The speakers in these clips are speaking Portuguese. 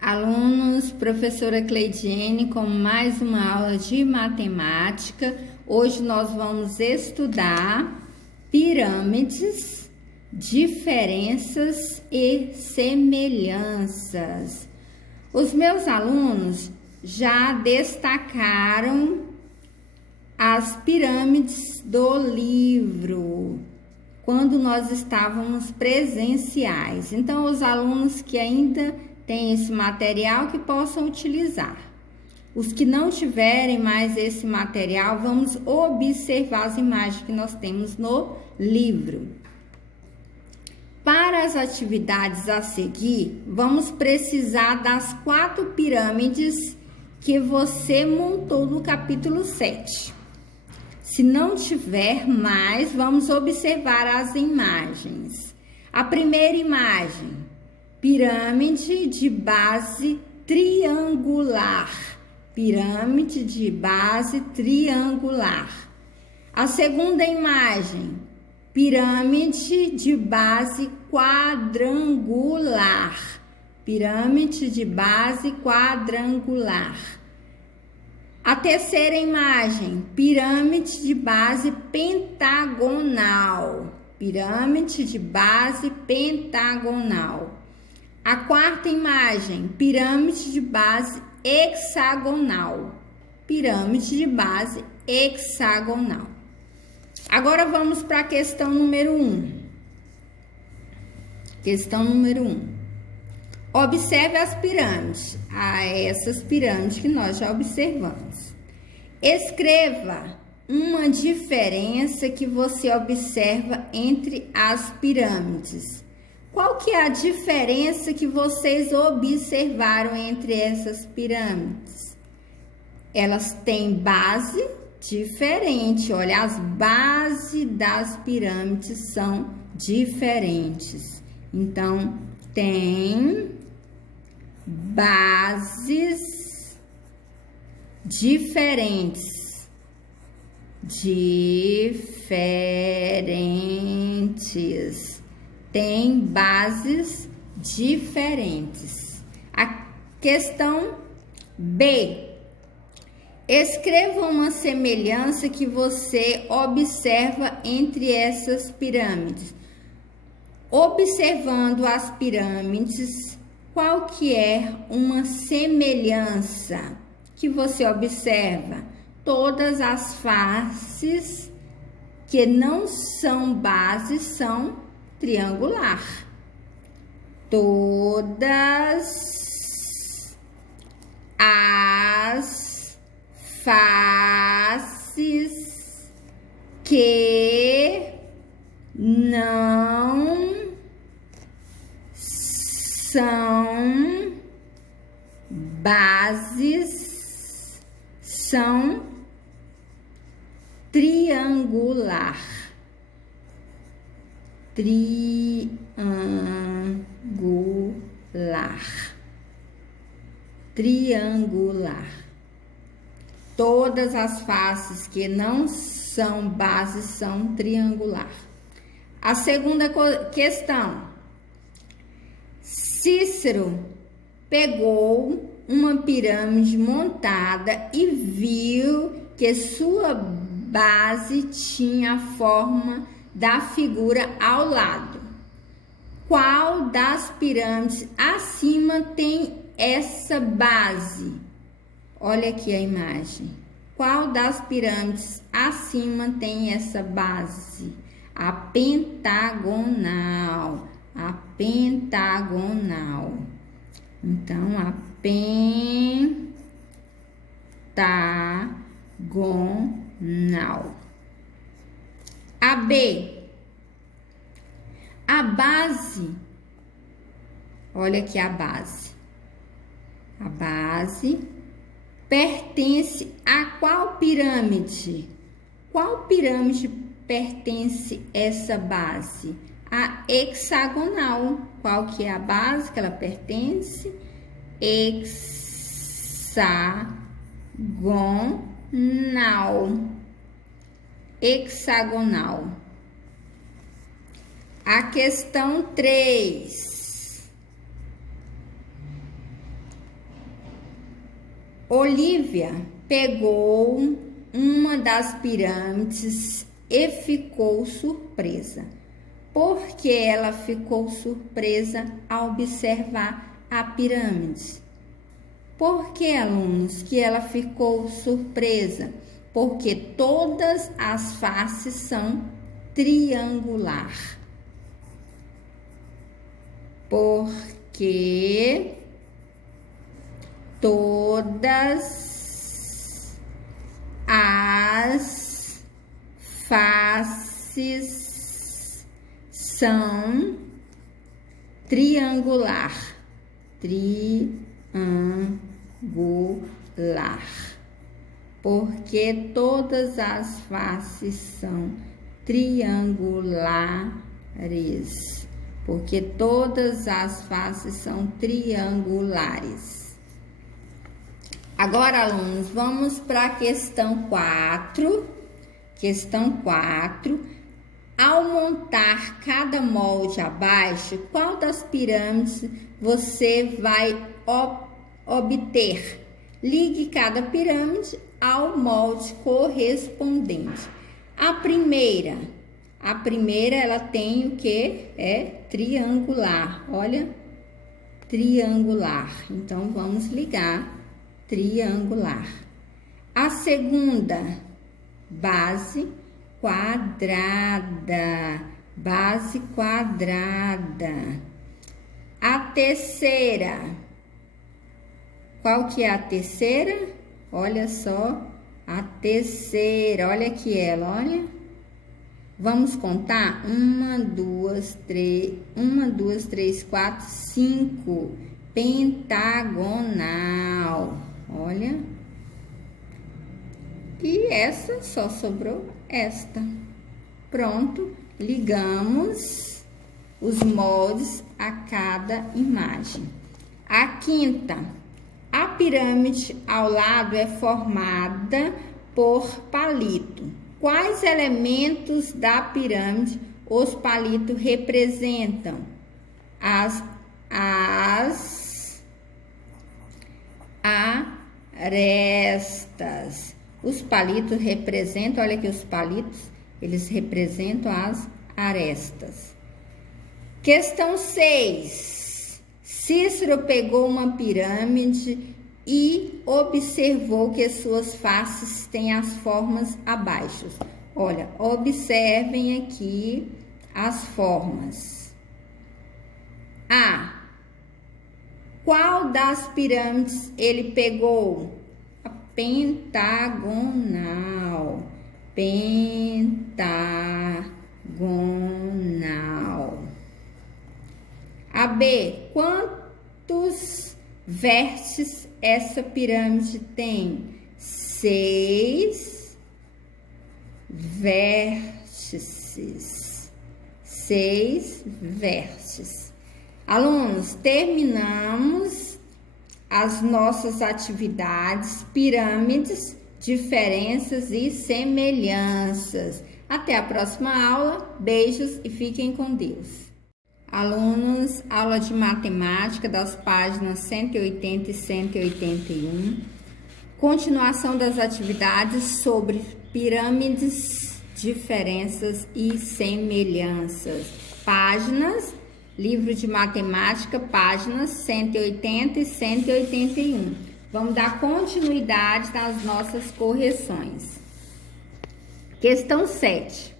Alunos, professora Cleidiene com mais uma aula de matemática. Hoje nós vamos estudar pirâmides, diferenças e semelhanças. Os meus alunos já destacaram as pirâmides do livro quando nós estávamos presenciais. Então, os alunos que ainda têm esse material que possam utilizar. Os que não tiverem mais esse material, vamos observar as imagens que nós temos no livro. Para as atividades a seguir, vamos precisar das 4 pirâmides que você montou no capítulo 7. Se não tiver mais, vamos observar as imagens. A primeira imagem, pirâmide de base triangular. Pirâmide de base triangular. A segunda imagem, pirâmide de base quadrangular. Pirâmide de base quadrangular. A terceira imagem, pirâmide de base pentagonal. Pirâmide de base pentagonal. A quarta imagem, pirâmide de base hexagonal. Pirâmide de base hexagonal. Agora vamos para a questão número 1. Questão número 1. Observe as pirâmides. Essas pirâmides que nós já observamos. Escreva uma diferença que você observa entre as pirâmides. Qual que é a diferença que vocês observaram entre essas pirâmides? Elas têm base diferente. Olha, as bases das pirâmides são diferentes. Então, tem bases diferentes. Tem bases diferentes. A questão B. Escreva uma semelhança que você observa entre essas pirâmides. Observando as pirâmides, qual que é uma semelhança que você observa? Todas as faces que não são bases são triangular. Todas as faces que não são bases são triangular. Triangular. Todas as faces que não são bases são triangular. A segunda questão. Cícero pegou uma pirâmide montada e viu que sua base tinha a forma da figura ao lado. Qual das pirâmides acima tem essa base? Olha aqui a imagem. Qual das pirâmides acima tem essa base? A pentagonal. A pentagonal. Então, a pentagonal. A B. A base. Olha aqui a base. A base pertence a qual pirâmide? Qual pirâmide pertence essa base? A hexagonal. Qual que é a base que ela pertence? Hexagonal. A questão 3. Olivia pegou uma das pirâmides e ficou surpresa. Por que ela ficou surpresa ao observar a pirâmide? Por que, alunos, que ela ficou surpresa? Porque todas as faces são triangular. Porque todas as faces são triangular. Porque todas as faces são triangulares. Porque todas as faces são triangulares. Agora, alunos, vamos para a questão 4. Questão 4. Ao montar cada molde abaixo, qual das pirâmides você vai obter? Ligue cada pirâmide ao molde correspondente. A primeira ela tem o que? É triangular. Olha, triangular. Então, vamos ligar triangular. A segunda, base quadrada. Base quadrada. A terceira, qual que é a terceira? Olha só, a terceira, olha aqui ela, olha. Vamos contar? 1, 2, 3, 4, 5. Pentagonal. Olha. E essa, só sobrou esta. Pronto, ligamos os moldes a cada imagem. A quinta, a pirâmide ao lado é formada por palito. Quais elementos da pirâmide os palitos representam? As arestas. Os palitos representam, olha aqui os palitos, eles representam as arestas. Questão 6. Cícero pegou uma pirâmide e observou que suas faces têm as formas abaixo. Olha, observem aqui as formas. A. Qual das pirâmides ele pegou? A pentagonal. Pentagonal. A B. Quantos vértices essa pirâmide tem? 6 vértices. 6 vértices. Alunos, terminamos as nossas atividades, pirâmides, diferenças e semelhanças. Até a próxima aula. Beijos e fiquem com Deus. Alunos, aula de matemática das páginas 180 e 181. Continuação das atividades sobre pirâmides, diferenças e semelhanças. Páginas, livro de matemática, páginas 180 e 181. Vamos dar continuidade nas nossas correções. Questão 7.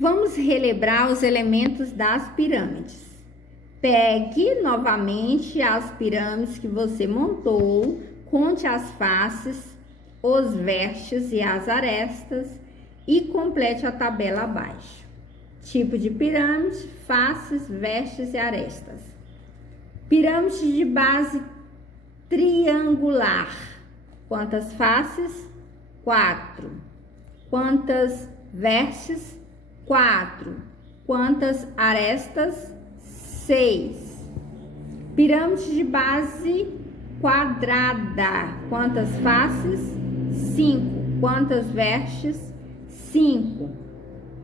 Vamos relembrar os elementos das pirâmides. Pegue novamente as pirâmides que você montou, conte as faces, os vértices e as arestas e complete a tabela abaixo. Tipo de pirâmide, faces, vértices e arestas. Pirâmide de base triangular. Quantas faces? 4. Quantas vértices? 4. Quantas arestas? 6. Pirâmide de base quadrada. Quantas faces? 5. Quantas vértices? 5.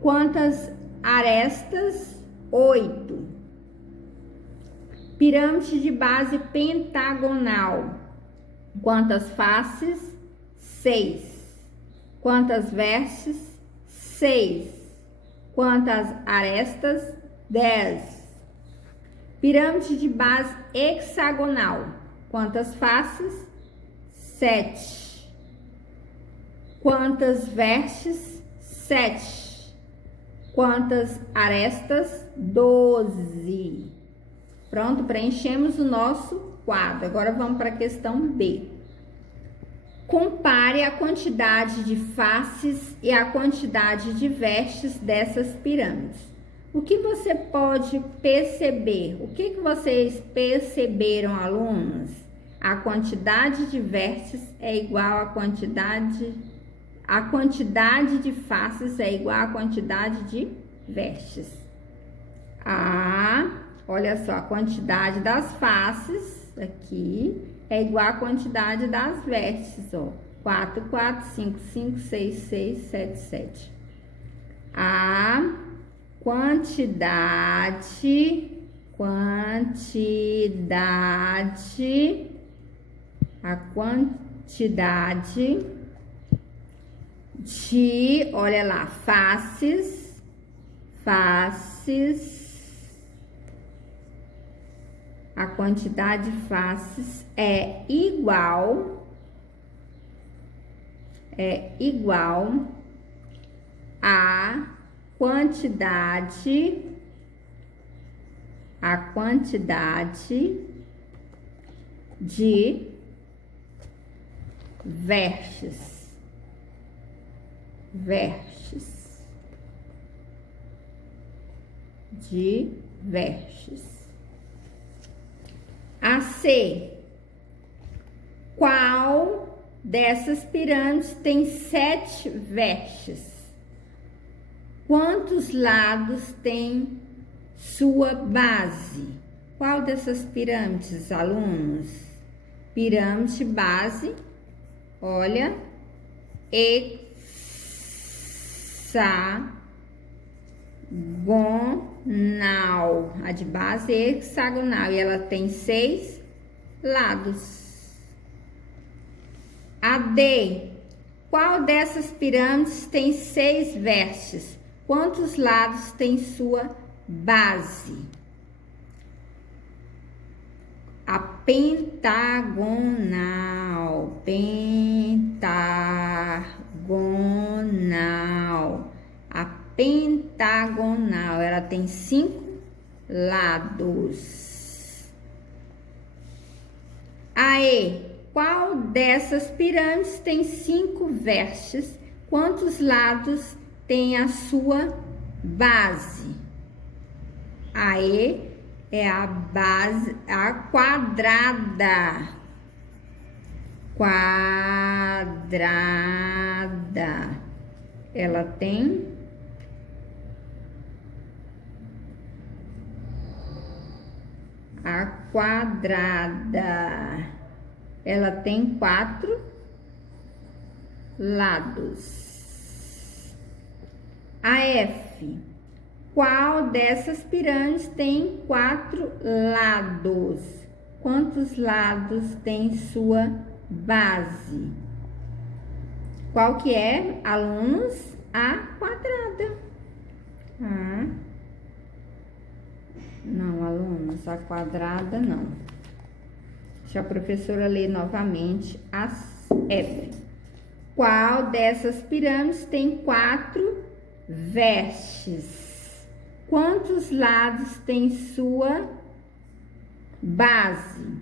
Quantas arestas? 8. Pirâmide de base pentagonal. Quantas faces? 6. Quantas vestes? 6. Quantas arestas? 10. Pirâmide de base hexagonal. Quantas faces? 7. Quantas vestes? 7. Quantas arestas? 12. Pronto, preenchemos o nosso quadro. Agora vamos para a questão B. Compare a quantidade de faces e a quantidade de vestes dessas pirâmides. O que você pode perceber? O que vocês perceberam, alunos? A quantidade de vestes é igual à quantidade de faces é igual à quantidade de vestes. Olha só, a quantidade das faces aqui é igual à quantidade das vestes, ó. 4, 4, 5, 5, 6, 6, 7, 7. A quantidade de, olha lá, faces, a quantidade de faces é igual à quantidade de vestes. A C. Qual dessas pirâmides tem 7 vestes? Quantos lados tem sua base? Qual dessas pirâmides, alunos? Pirâmide base, olha, hexagonal. A de base é hexagonal e ela tem 6 lados. A D. Qual dessas pirâmides tem 6 vestes? Quantos lados tem sua base? A pentagonal. A pentagonal, ela tem 5 lados. Aê, qual dessas pirâmides tem 5 vestes? Quantos lados tem a sua base? Aê, é a base, a quadrada. Ela tem a quadrada. Ela tem 4 lados. A F. Qual dessas pirâmides tem 4 lados? Quantos lados tem sua base? Qual que é, alunos? A quadrada. Não, alunos, a quadrada não. Deixa a professora ler novamente a F. Qual dessas pirâmides tem 4 vestes? Quantos lados tem sua base?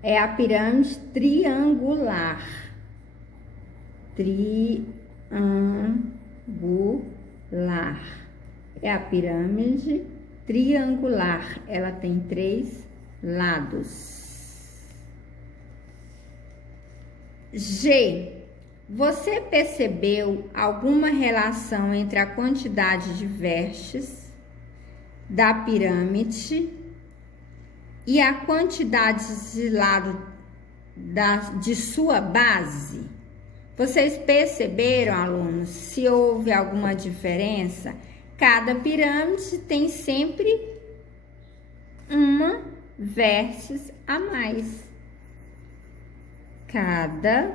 É a pirâmide triangular. É a pirâmide triangular. Ela tem 3 lados. G. Você percebeu alguma relação entre a quantidade de vestes da pirâmide e a quantidade de lado de sua base? Vocês perceberam, alunos, se houve alguma diferença? Cada pirâmide tem sempre uma vestes a mais. cada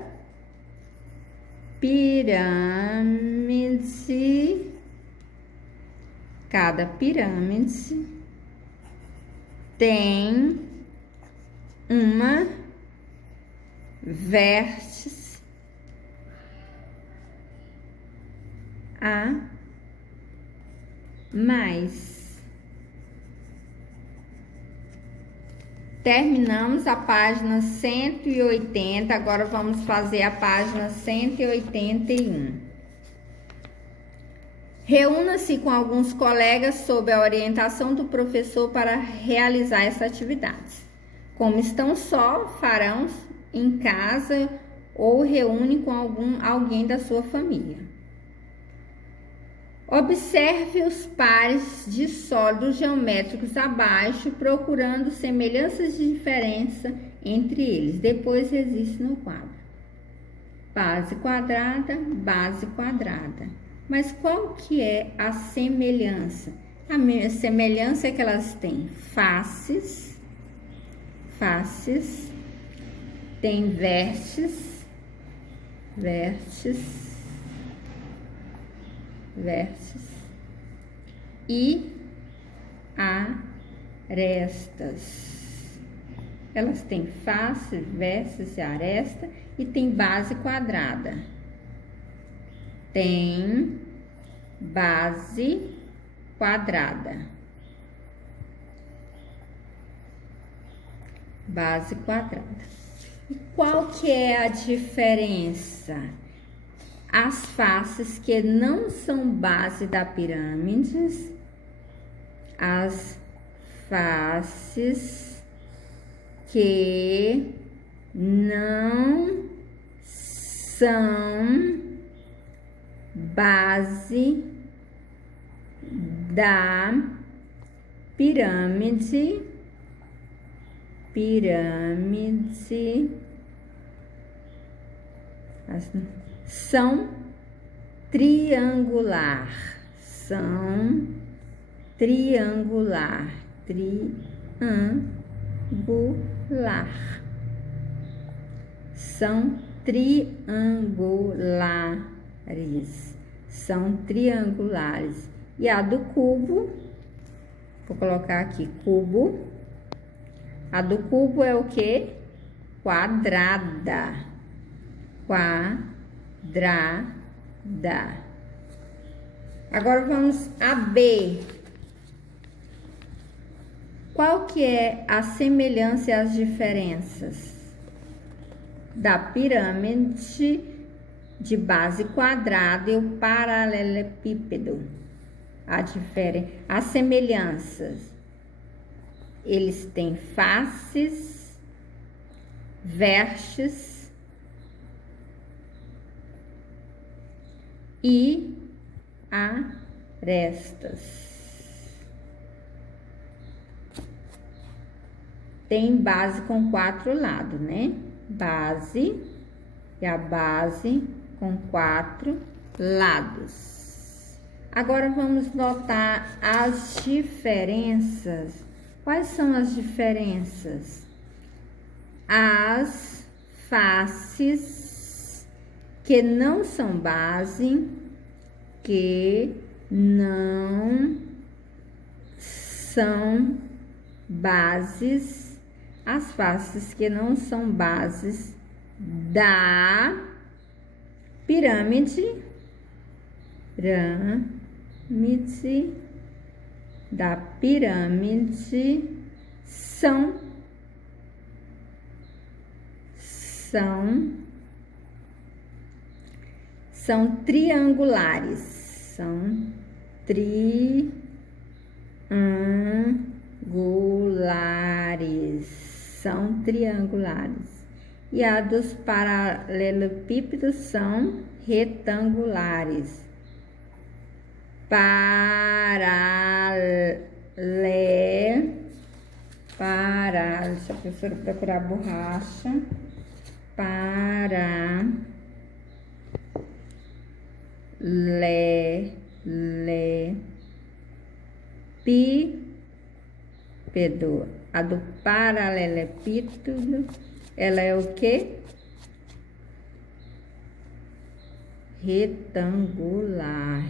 pirâmide tem uma vértice a mais. Terminamos a página 180, agora vamos fazer a página 181. Reúna-se com alguns colegas sob a orientação do professor para realizar essa atividade. Como estão só, farão em casa ou reúne com alguém da sua família. Observe os pares de sólidos geométricos abaixo, procurando semelhanças de diferença entre eles. Depois resiste no quadro. Base quadrada, base quadrada. Mas qual que é a semelhança? A semelhança é que elas têm faces, tem vértices, e arestas. Elas têm face, vértice e aresta e tem base quadrada. Tem base quadrada. Base quadrada. E qual que é a diferença? As faces que não são base da pirâmide, as faces que não são base da pirâmide, são triangular, são triangulares, são triangulares. E a do cubo, vou colocar aqui, cubo. A do cubo é o que? Quadrada. Agora vamos a B. Qual que é a semelhança e as diferenças da pirâmide de base quadrada e o paralelepípedo? As semelhanças. Eles têm faces, vértices e arestas. Tem base com 4 lados, né? Base e a base com 4 lados. Agora vamos notar as diferenças. Quais são as diferenças? As faces que não são base, as faces que não são bases da pirâmide, são triangulares, são triangulares. E a dos paralelepípedos são retangulares. Deixa a professora procurar a borracha. Paralelepípedo. A do paralelepípedo, ela é o quê? retangular,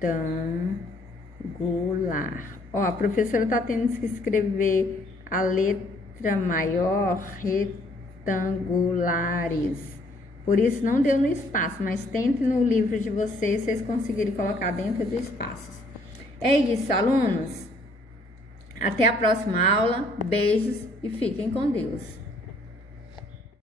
retangular. Ó, a professora tá tendo que escrever a letra maior, retangulares. Por isso não deu no espaço, mas tente no livro de vocês, vocês conseguirem colocar dentro do espaço. É isso, alunos. Até a próxima aula. Beijos e fiquem com Deus.